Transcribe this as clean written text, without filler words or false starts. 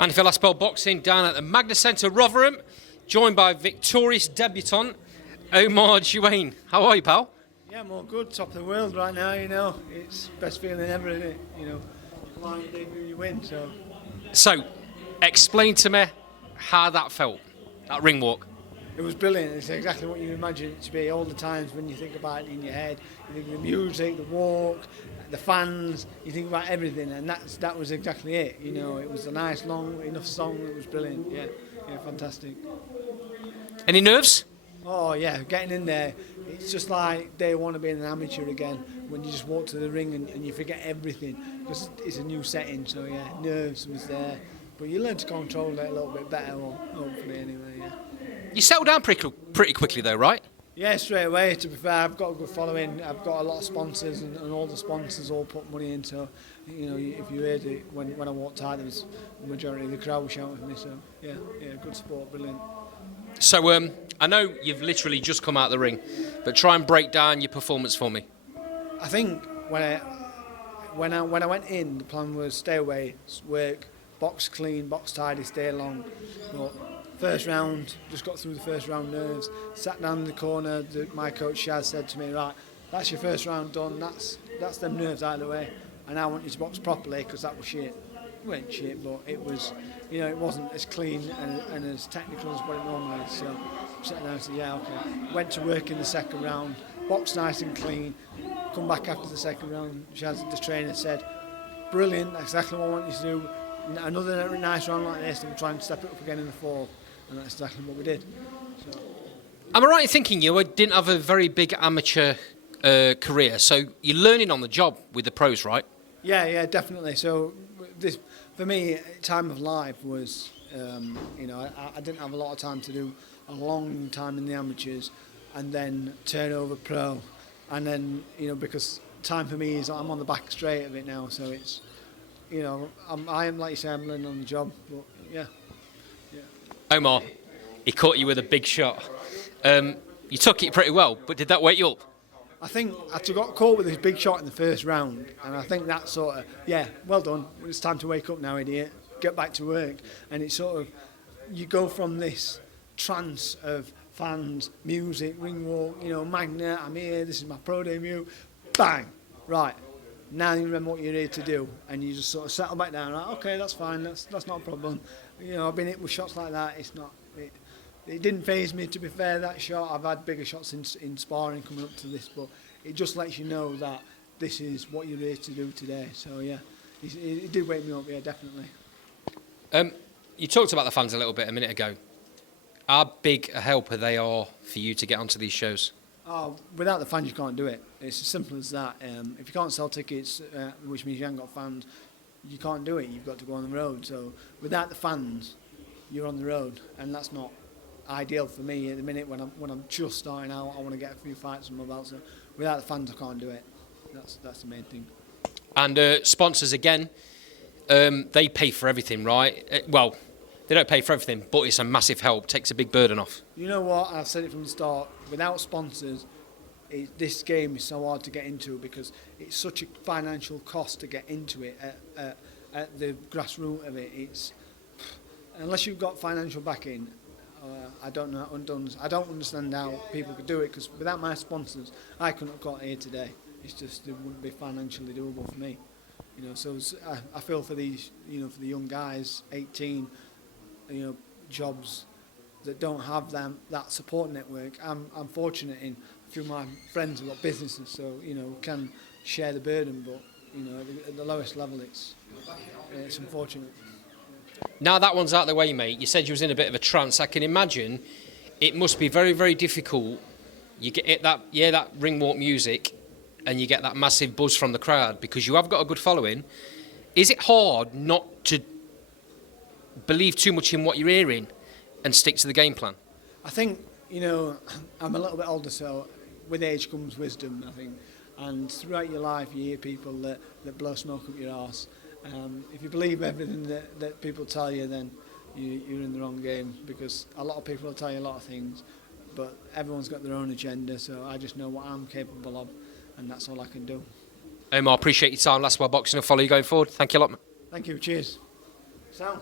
And for Last Bell Boxing down at the Magna Centre, Rotherham, joined by victorious debutant Omar Jaouane. How are you, pal? Yeah, I'm all good. Top of the world right now, you know. It's best feeling ever, isn't it? You know, you come out and debut, you win, so. So, explain to me how that felt, that ring walk. It was brilliant. It's exactly what you imagine it to be all the times when you think about it in your head. You think of the music, the walk, the fans, you think about everything, and that was exactly it. You know, it was a nice, long, enough song. It was brilliant. Yeah, fantastic. Any nerves? Oh yeah, getting in there, it's just like day one of being an amateur again, when you just walk to the ring and you forget everything, because it's a new setting, so yeah, nerves was there, but you learn to control it a little bit better, hopefully anyway, yeah. You settled down pretty quickly though, right? Yeah, straight away, to be fair, I've got a good following, I've got a lot of sponsors, and all the sponsors all put money in, so, you know, if you heard it, when I walked out, there was the majority of the crowd was shouting at me, so yeah, good support, brilliant. So, I know you've literally just come out of the ring, but try and break down your performance for me. I think when I went in, the plan was stay away, work, box clean, box tidy, stay long. But first round, just got through the first round nerves, sat down in the corner, my coach Shaz said to me, right, that's your first round done, that's them nerves out of the way, and I want you to box properly, because that was shit. It weren't shit, but it was, you know, it wasn't as clean and as technical as what it normally is. So I sat down and said, yeah, okay. Went to work in the second round, boxed nice and clean. Come back after the second round, the trainer said, brilliant, that's exactly what I want you to do. Another nice round like this, and we'll try and step it up again in the fourth. And that's exactly what we did. So. Am I right in thinking you didn't have a very big amateur career, so you're learning on the job with the pros, right? Yeah, definitely. So this, for me, time of life was, you know, I didn't have a lot of time to do a long time in the amateurs and then turn over pro. And then, you know, because time for me is, I'm on the back straight of it now, so it's, you know, I am, like you say, I'm learning on the job, but yeah. Omar, he caught you with a big shot. You took it pretty well, but did that wake you up? I think I got caught with this big shot in the first round, and I think that sort of, yeah, well done, it's time to wake up now, idiot, get back to work. And it's sort of, you go from this trance of fans, music, ring walk, you know, Magna, I'm here, this is my pro debut, bang, right, now you remember what you're here to do, and you just sort of settle back down, right, okay, that's fine, that's not a problem. You know, I've been hit with shots like that, it's not, it didn't faze me, to be fair, that shot. I've had bigger shots in sparring coming up to this, but it just lets you know that this is what you're here to do today. So, yeah, it did wake me up, yeah, definitely. You talked about the fans a little bit a minute ago. How big a helper they are for you to get onto these shows? Oh, without the fans, you can't do it. It's as simple as that. If you can't sell tickets, which means you haven't got fans, you can't do it. You've got to go on the road. So, without the fans, you're on the road, and that's not ideal for me at the minute when I'm just starting out. I want to get a few fights on my belt, so without the fans I can't do it. That's the main thing. And sponsors again, they pay for everything, right? Well, they don't pay for everything, but it's a massive help, takes a big burden off. You know what, I've said it from the start, without sponsors this game is so hard to get into, because it's such a financial cost to get into it at the grassroots of it. It's, unless you've got financial backing, I don't understand how people could do it, because without my sponsors, I couldn't have got here today. It's just, it wouldn't be financially doable for me. You know, so I feel for these, you know, for the young guys, 18, you know, jobs that don't have that support network. I'm fortunate in a few of my friends have got businesses, so, you know, can share the burden, but, you know, at the lowest level, it's unfortunate. Now that one's out of the way, mate, you said you was in a bit of a trance. I can imagine it must be very, very difficult. You get that ring walk music and you get that massive buzz from the crowd because you have got a good following. Is it hard not to believe too much in what you're hearing and stick to the game plan? I think, you know, I'm a little bit older, so with age comes wisdom, I think. And throughout your life you hear people that blow smoke up your arse. If you believe everything that people tell you, then you're in the wrong game, because a lot of people will tell you a lot of things, but everyone's got their own agenda, so I just know what I'm capable of, and that's all I can do. Omar, appreciate your time. Last Bell Boxing. I'll follow you going forward. Thank you a lot, man. Thank you. Cheers. Sound.